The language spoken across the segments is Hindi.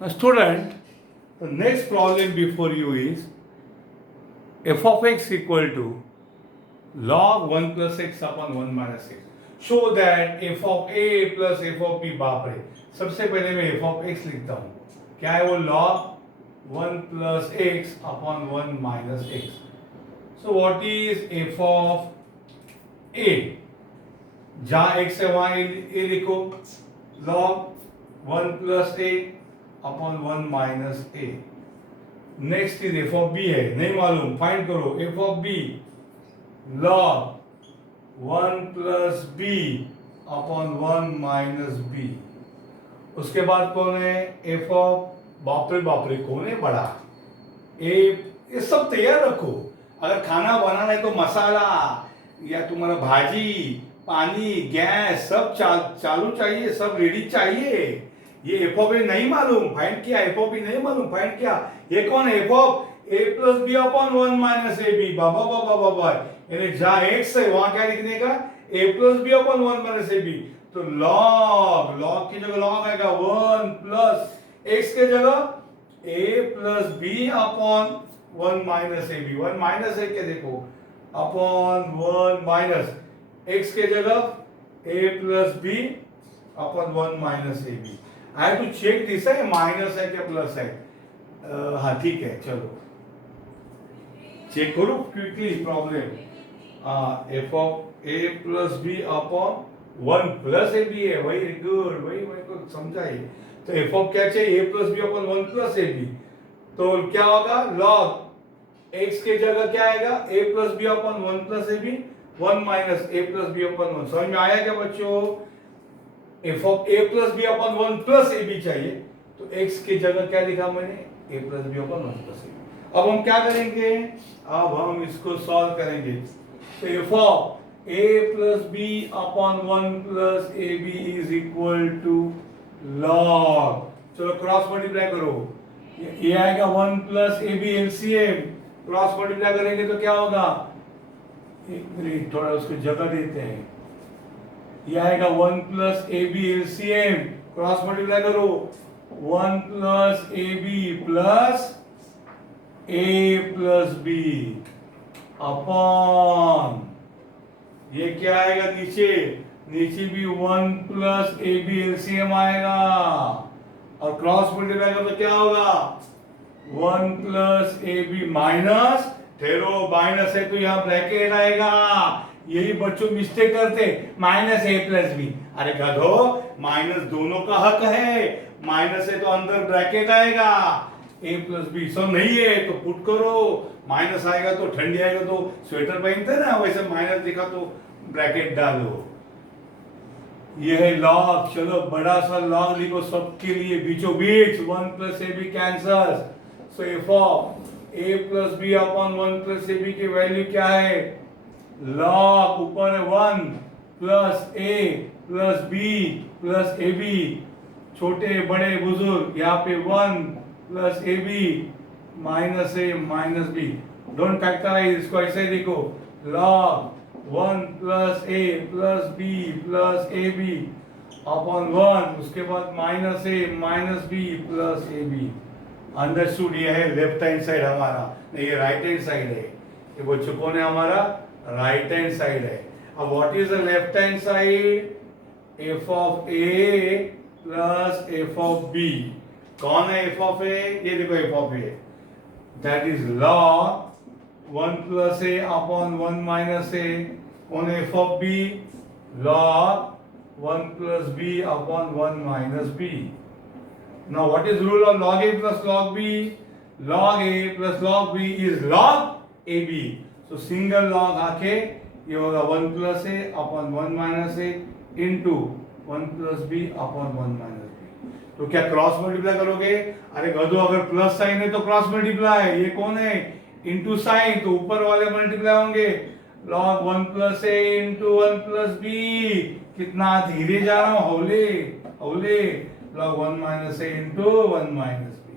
Now, student, the next problem before you is f of x equal to log 1 plus x upon 1 minus x. Show that f of a plus f of b, बाप रे, सबसे पहले मैं f of x लिखता हूँ. क्या है वो? log 1 plus x upon 1 minus x. So what is f of a? जहाँ x है वहाँ a लिखो. log 1 plus a upon 1 minus a. Next is f of b है, नहीं मालूम, फाइंड करो. f of b log 1 plus b upon 1 minus b. उसके बाद कौन है? f of, बाप रे कौन है बड़ा? a. ये सब तैयार रखो. अगर खाना बनाना है तो मसाला या तुम्हारा भाजी, पानी, गैस सब चालू चाहिए, सब रेडी चाहिए. ये एफ ऑफ ए नहीं मालूम, फाइंड किया. एफ ऑफ बी नहीं मालूम, फाइंड किया. ये कौन है? F of A plus B upon 1 minus A B. बाबा बाबा बाबा, यानी जहां एक्स है वहां क्या लिखने का? A plus B upon 1 minus A B. तो लॉग की जगह लॉग आएगा 1 प्लस एक्स के जगह A plus B upon 1 minus A B. 1 minus है क्या? देखो, अपॉन 1 माइनस एक्स के जगह A plus B upon 1 minus A B. I have to check this है माइनस है क्या प्लस है. हाँ ठीक है, चलो चेक करो quickly problem. F of A plus B upon 1 plus A B है. वेरी गुड, वही मेरे को समझाइए. तो एफ ऑफ क्या चाहिए? A plus B upon 1 plus A B. तो क्या होगा? लॉग एक्स के जगह क्या आएगा? A plus B upon 1 plus A B. 1 minus A plus B upon 1. समझ में आया क्या बच्चों? F of A plus B upon 1 plus A B चाहिए, तो एक्स की जगह क्या लिखा मैंने? A plus B upon 1 plus A B. अब हम क्या करेंगे? अब हम इसको सॉल्व करेंगे. तो F of A plus B upon 1 plus A B is equal to log, चलो क्रॉस मल्टीप्लाई करो. ये आएगा 1 plus A B LCM. Cross multiply करेंगे तो क्या होगा? एक मिनट, थोड़ा उसको जगह देते हैं. ये आएगा 1 plus A B LCM. Cross multiply करो. 1 plus A B plus A plus B upon, ये क्या आएगा नीचे? नीचे भी 1 प्लस ए बी एलसीएम आएगा. और क्रॉस मल्टीप्लाई करो तो क्या होगा? 1 प्लस ए बी माइनस, ठहरो, माइनस है तो यहाँ ब्रैकेट आएगा. यही बच्चों मिस्टेक करते, माइनस ए प्लस बी. अरे गधो, माइनस दोनों का हक है. माइनस है तो अंदर ब्रैकेट आएगा. ए प्लस बी सब नहीं है तो पुट करो. माइनस आएगा तो ठंडी आएगा तो स्वेटर पहनते ना, वैसे माइनस दिखा तो ब्रैकेट डालो. यह है लॉग. चलो बड़ा सा लॉग लिखो सबके लिए बीचों बीच. 1 plus A B cancels. So F of A plus B upon 1 plus A B की वैल्यू क्या है? लॉग ऊपर है 1 plus A plus B plus A B. छोटे बड़े बुजुर्ग, यहाँ पे 1 plus A B minus A minus B. Don't factorise, इसको ऐसे लिखो. Log 1 plus A plus B plus A B upon 1, उसके बाद minus A minus B plus A B. Understood? ये है लेफ्ट हैंड साइड हमारा, नहीं ये राइट हैंड साइड है. ये बच्चों कौन है? हमारा राइट हैंड साइड है. अब what is the left hand side? F of A plus F of B. कौन है एफ ऑफ ए? ये देखो F of A, that is log 1 plus A upon 1 minus A. कौन है F of B? Log 1 plus B upon 1 minus B. Now what is rule of log a plus log b? Log a plus log b is log ab. So single log आके ये होगा 1 plus a upon 1 minus a into 1 plus b upon 1 minus b. तो क्या क्रॉस मल्टीप्लाई करोगे? अरे गधो, अगर प्लस साइन है तो क्रॉस मल्टीप्लाई. ये कौन है? इंटू साइन, तो ऊपर वाले मल्टीप्लाई होंगे. log 1 plus a into 1 plus b. कितना धीरे जा रहा हूँ, हौले हौले. log 1 minus a into 1 minus b.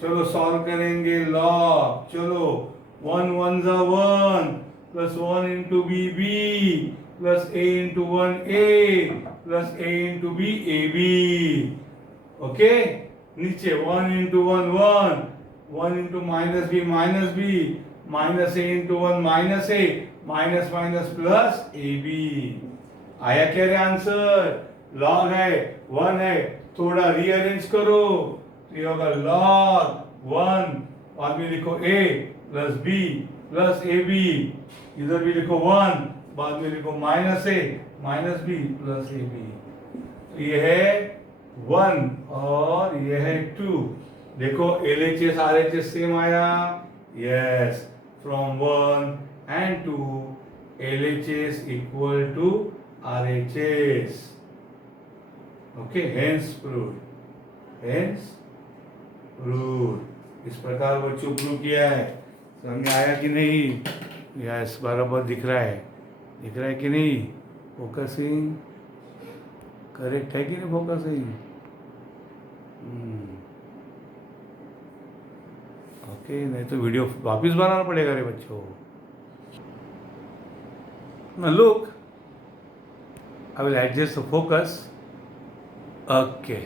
चलो सॉल्व करेंगे लॉग. चलो 1 1 जा 1 plus 1 into b b plus a into 1 a plus a into b a b. Okay, नीचे 1 into 1 1, 1 into minus b minus a into 1 minus a, minus minus plus ab। आया क्या रे आंसर? लॉग है 1 है, थोड़ा रीअरेंज करो तो ये होगा लॉग 1, बाद में लिखो a plus b plus ab, इधर भी लिखो 1, बाद में लिखो minus a minus b plus ab। तो ये है 1 और ये है 2। देखो LHS RHS सेम आया। Yes, from 1 and 2 LHS equal to RHS। Okay, hence proved, hence proved. इस प्रकार बच्चों प्रूव किया है। समझ में आया कि नहीं? यस, बराबर दिख रहा है, दिख रहा है कि नहीं? फोकसिंग करेक्ट है कि नहीं? फोकसिंग ओके, नहीं तो वीडियो वापस बनाना पड़ेगा रे बच्चों। Now look, I will adjust the focus. Okay.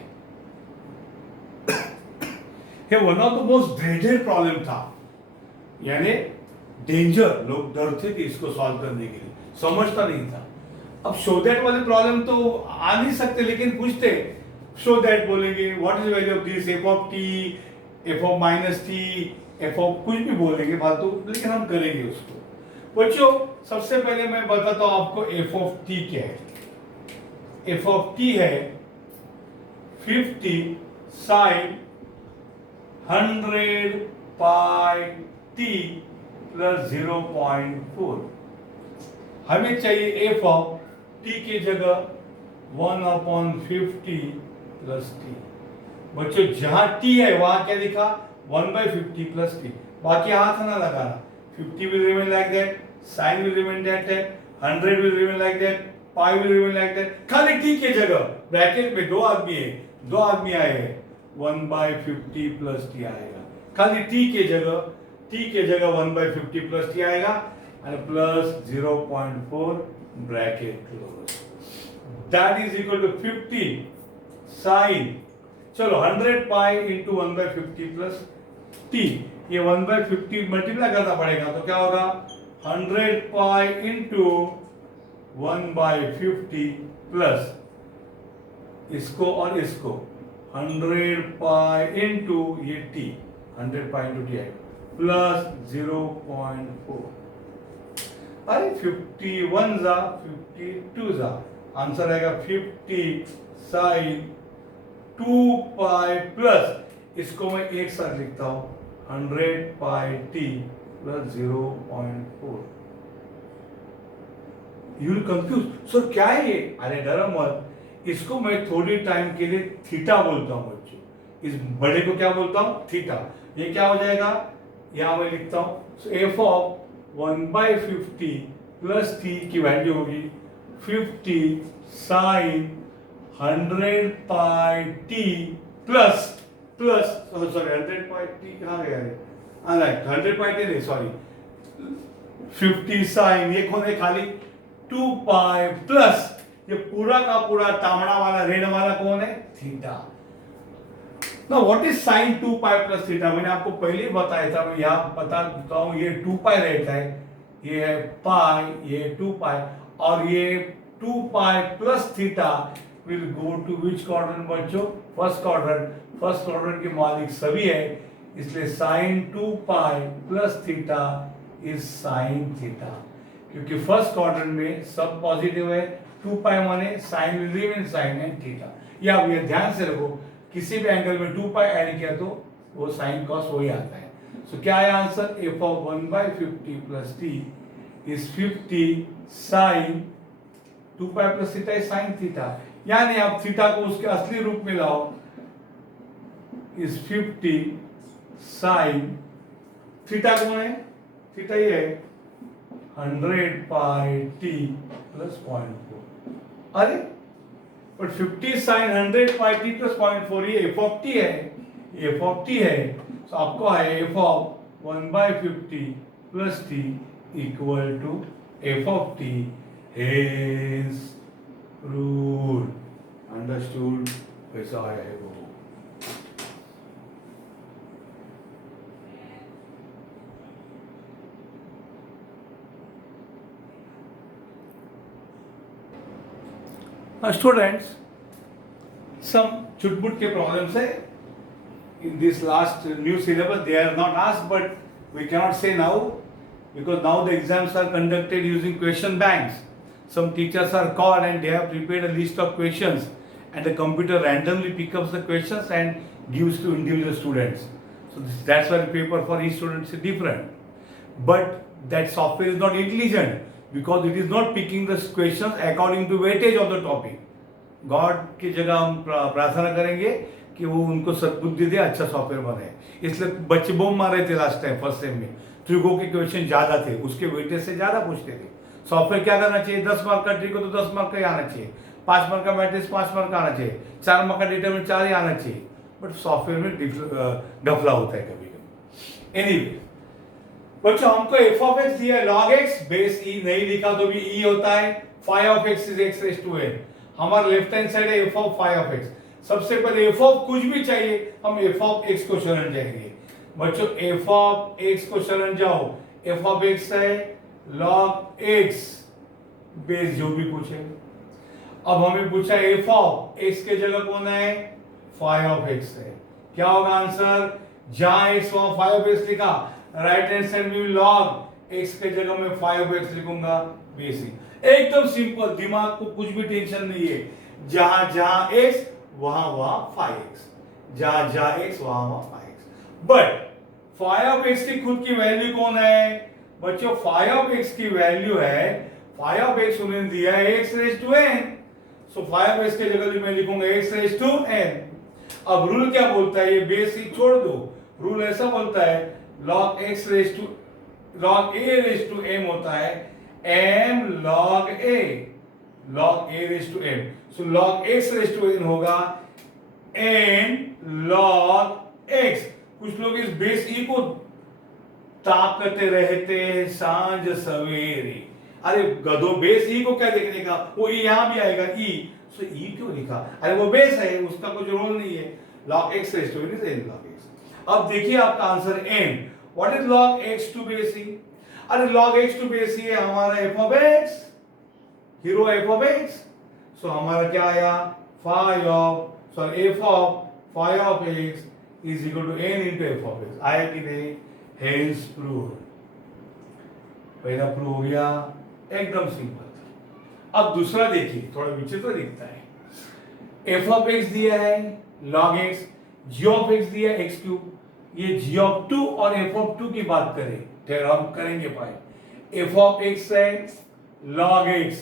ये one of the most dreaded problem था, यानी डेंजर, लोग डरते थे इसको सॉल्व करने के लिए, समझता नहीं था। अब शो दैट वाले प्रॉब्लम तो आ नहीं सकते, लेकिन पूछते शो दैट बोलेंगे, what is value of this, F of T, F of minus T, F of कुछ भी बोलेंगे फालतू, लेकिन हम करेंगे उसको। बच्चों सबसे पहले मैं बताता हूं आपको एफ ऑफ टी क्या है। एफ ऑफ टी है 50 साइन 100 पाई टी प्लस 0.4। हमें चाहिए एफ ऑफ टी की जगह 1/50 प्लस टी। बच्चों जहां टी है वहां क्या लिखा? 1/50 प्लस टी। बाकी हाथ ना लगाना। 50 will remain like that, sin will remain like that, 100 will remain like that, pi will remain like that। खाली t के जगह ब्रैकेट में दो आदमी आए हैं, 1/50 प्लस टी आएगा। खाली t के जगह 1/50 प्लस टी आएगा और plus 0.4 bracket close. That is equal to 50 sine, चलो 100 पाई इंटू 1/50 प्लस टी। ये 1/50 मल्टीप्लाई करना पड़ेगा, तो क्या होगा? 100 पाई इंटू 1/50 प्लस इसको और इसको 100 पाई इंटू ये टी, 100 पाई इंटू टी आएगा प्लस 0.4। अरे 51 जा 52 जा, आंसर आएगा 50 साइन 2 पाई प्लस इसको मैं एक साथ लिखता हूं 100 pi T plus 0.4। You will confuse, sir क्या है ये? अरे डरो मत, इसको मैं थोड़ी टाइम के लिए थीटा बोलता हूं बच्चों। इस बड़े को क्या बोलता हूं? थीटा। ये क्या हो जाएगा? यहां मैं लिखता हूं एफ ऑफ 1/50 प्लस टी की वैल्यू होगी 50 sine 100 pi T plus sorry 100 pi T कहाँ गया है? 100 पाई टी नहीं, सॉरी 50 साइन, ये कौन है? खाली 2 पाई प्लस ये पूरा का पूरा तामड़ा वाला रेड वाला कौन है? Theta. Now what is sine 2 pi plus theta? मैंने आपको पहले ही बताया था, मैं यहाँ बता देता हूँ। ये 2 पाई रहता है, ये है पाई, ये 2 पाई, और ये 2 pi plus theta will go to which quadrant बच्चों? First quadrant. फर्स्ट क्वाड्रेंट के मालिक सभी है, इसलिए sine 2 pi plus theta is sine theta. क्योंकि फर्स्ट क्वाड्रेंट में सब पॉजिटिव है, 2 पाई माने sine will remain sine and theta. या आप ये ध्यान से रखो, किसी भी एंगल में 2 पाई ऐड किया तो वो साइन कॉस वही आता है। सो क्या है answer? F of 1/50 plus T is 50 sine 2 pi plus theta is sine theta. यानी आप थीटा को उसके असली रूप में लाओ, इज 50 साइन, थीटा कौन है? थीटा ये है 100 पाई टी प्लस 0.4। अरे but 50 sine 100 pi T plus 0.4 ये एफ ऑफ टी है, एफ ऑफ टी है। तो आपको है F of 1/50 plus T equal to F of T. Hence proved, understood, वैसा है वो। Students, some chutput ke problems hai in this last new syllabus. They are not asked, but we cannot say now because now the exams are conducted using question banks. Some teachers are called and they have prepared a list of questions, and the computer randomly picks up the questions and gives to individual students. So that's why the paper for each student is different. But that software is not intelligent because it is not picking the questions according to weightage of the topic. God की जगह हम प्रार्थना करेंगे कि वो उनको सद्बुद्धि दे, अच्छा सॉफ्टवेयर बने. इसलिए बच्चे बम मार रहे थे लास्ट टाइम फर्स्ट सेम में. ट्रिको के क्वेश्चन ज़्यादा थे, उसके वेटेज से ज़्यादा पूछते थे. सॉफ्टवेयर क्या करना चाहिए? 10 मार्क का ट्रिको तो 10 मार्क का ही आना चाहिए, 5 मार्क का मैट्रिक्स 5 मार्क का आना चाहिए, 4 मार्क का डिटरमिनेंट 4 ही आना चाहिए. बट सॉफ्टवेयर में गफला होता है कभी कभी. एनीवे बच्चों, हमको एफ ऑफ एक्स दिया है लॉग एक्स बेस ई, नहीं लिखा तो भी ई होता है. Phi of X is X raise to N. हमारा लेफ्ट हैंड साइड है F of phi of X. सबसे पहले एफ ऑफ कुछ भी चाहिए, हम एफ ऑफ एक्स को शरण जाएंगे. बच्चों एफ ऑफ एक्स को शरण जाओ. एफ ऑफ एक्स है लॉग एक्स बेस जो भी पूछे. अब हमें पूछा एफ ऑफ एक्स के जगह कौन है? फाई ऑफ एक्स है. क्या होगा आंसर? जहां एक्स वहां फाई ऑफ एक्स लिखा, राइट हैंड साइड में लॉग एक्स के जगह में फाई ऑफ एक्स लिखूंगा. बेसिक एकदम सिंपल, दिमाग को कुछ भी टेंशन नहीं है. जहां जहां एक्स वहां वहां फाई एक्स, जहां जहां एक्स वहां वहां phi X. But phi of X की खुद की वैल्यू कौन है? बच्चों फाई ऑफ एक्स की वैल्यू है, फाई ऑफ एक्स उन्होंने दिया है X raise to N. So phi of X के जगह भी मैं लिखूंगा एक्स रेज टू एन. अब रूल क्या बोलता है? ये बेसिक छोड़ दो. रूल ऐसा बोलता है log X raise to log A raise to M होता है m log a, log a raised to m. So log x raised to n होगा n log x. कुछ लोग इस बेस ई को ताकते रहते सांझ सवेरे. अरे गधो, बेस ई को क्या देखने का? वो ई यहां भी आएगा ई. सो ई क्यों लिखा? अरे वो बेस है, उसका कुछ रोल नहीं है. log x raised to n is n log x. अब देखिए आपका answer n. What is log x to base e? अरे log x to base e है हमारा f of x, hero f of x. सो हमारा क्या आया? f of phi of x is equal to n into f of x. आया कि नहीं? Hence proved. पहला प्रूव हो गया, एकदम सिंपल. अब दूसरा देखिए, थोड़ा विचित्र दिखता है. f of x दिया है log x, g of x दिया है x क्यूब. ये g of 2 और f of 2 की बात करें, हम करेंगे पाए. f of x है log x.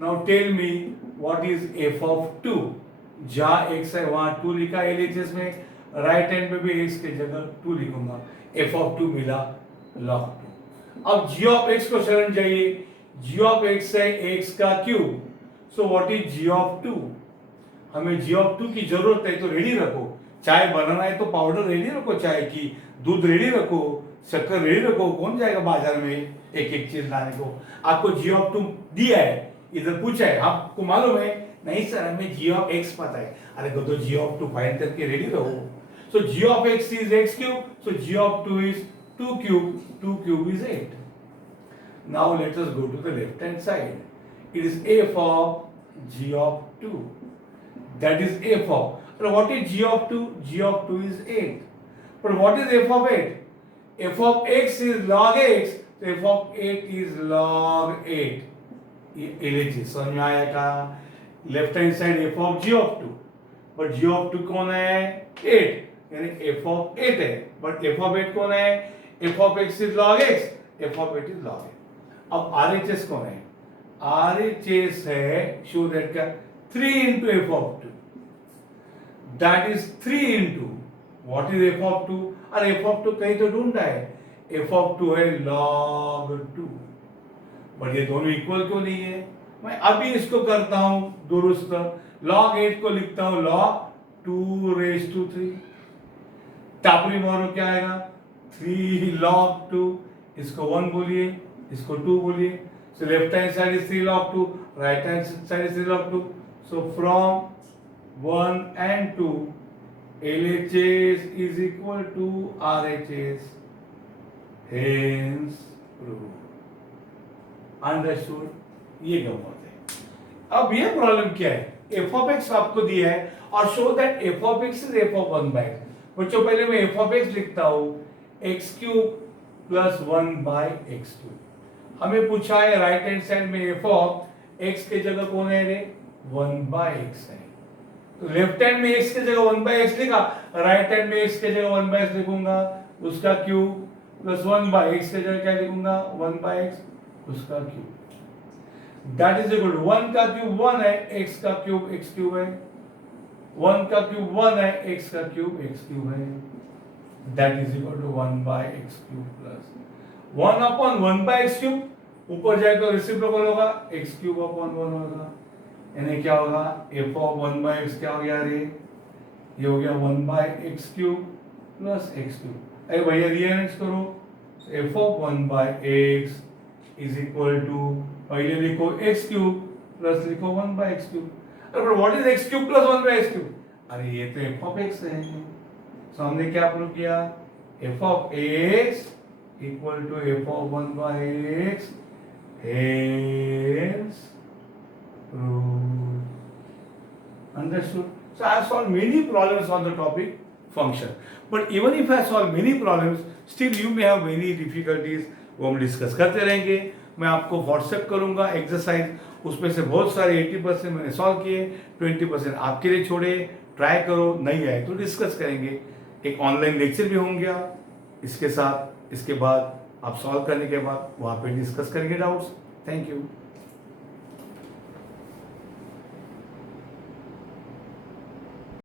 Now tell me what is f of 2? जहां x है वहां 2 लिखा LHS में, राइट हैंड पे भी x के जगह 2 लिखूंगा. f of 2 मिला log 2. अब g of x को शरण जाइए. g of x है x का cube. So what is g of 2? हमें g of 2 की जरूरत है तो रेडी रखो. चाय बनाना है तो पाउडर रेडी रखो, चाय की दूध रेडी रखो, शक्कर रेडी रखो. कौन जाएगा बाजार में एक एक चीज लाने को? आपको जी ऑफ 2 दिया है, इधर पूछा है, आपको मालूम है? नहीं सर हमें जी ऑफ एक्स पता है. अरे तो जी ऑफ 2 फाइंड करके रेडी रहो. So G of X is X cube. So G of 2 is 2 cube. 2 cube is 8. Now let us go to the left hand side. It is f of g of 2. That is f of. What is g of 2? g of 2 is 8. But what is f of 8? f of x is log x, so f of 8 is log 8. LHS समझ में आया का? Left hand side f of g of 2, but g of 2 कौन है? 8, यानी f of 8 है. बट f of 8 कौन है? f of x is log x, f of 8 is log 8. अब RHS कौन है? RHS है, show that का 3 into f of 2. That is 3 into what is f of 2? अरे f of 2 कहीं तो ढूंढा है. f of 2 है log 2. बट ये दोनों इक्वल क्यों नहीं है? मैं अभी इसको करता हूं दुरुस्त. log 8 को लिखता हूं log 2 raised to 3. टापरी मारो क्या आएगा? 3 log 2. इसको 1 बोलिए, इसको 2 बोलिए. So left hand side is 3 log 2, right hand side is 3 log 2. So from 1 and 2, LHS is equal to RHS. Hence proved. Understood? ये गम्मत है. अब ये प्रॉब्लम क्या है, एफ ऑफ एक्स आपको दिया है और show that F of X is F of 1 by X. बच्चों पहले मैं एफ ऑफ एक्स लिखता हूं, X cube plus 1 by X cube. हमें पूछा है राइट हैंड साइड में एफ ऑफ एक्स के जगह कौन है रे, 1 बाय एक्स है। तो लेफ्ट हैंड में एक्स के जगह 1 बाय एक्स लिखा, राइट हैंड में एक्स के जगह 1 बाय एक्स लिखूंगा, उसका क्यूब प्लस 1 बाय एक्स के जगह क्या लिखूंगा, 1 बाय एक्स उसका cube. That is equal to 1 का क्यूब 1 है, x का क्यूब x क्यूब है, 1 का क्यूब 1 है, x का क्यूब x क्यूब है। That is equal to 1 by x cube plus 1 upon 1 by x cube, ऊपर जाए तो रेसिप्रोकल होगा, x क्यूब अपॉन 1 होगा, यानी क्या होगा, f ऑफ 1 बाय x क्या हो गया रे, ये हो गया 1 by x cube plus x cube. अरे भैया रीअरेंज करो, f of 1 by x is equal to, पहले लिखो x क्यूब प्लस लिखो 1 बाय x क्यूब। अरे what is x cube plus 1 by x cube, अरे ये तो f ऑफ x है। सो हमने क्या प्रूव किया, f of x equal to f of 1 by x is proved. Understood? So I have solved many problems on the topic function. But even if I solve many problems, still you may have many difficulties. वो हम डिस्कस करते रहेंगे। मैं आपको व्हाट्सएप करूंगा एक्सरसाइज, उसमें से बहुत सारे 80% मैंने सॉल्व किए, 20% आपके लिए छोड़े, ट्राई करो, नहीं आए तो डिस्कस करेंगे। एक ऑनलाइन लेक्चर भी होंगे इसके साथ, इसके बाद आप सॉल्व करने के बाद वहाँ पे डिस्कस करेंगे डाउट्स। Thank you.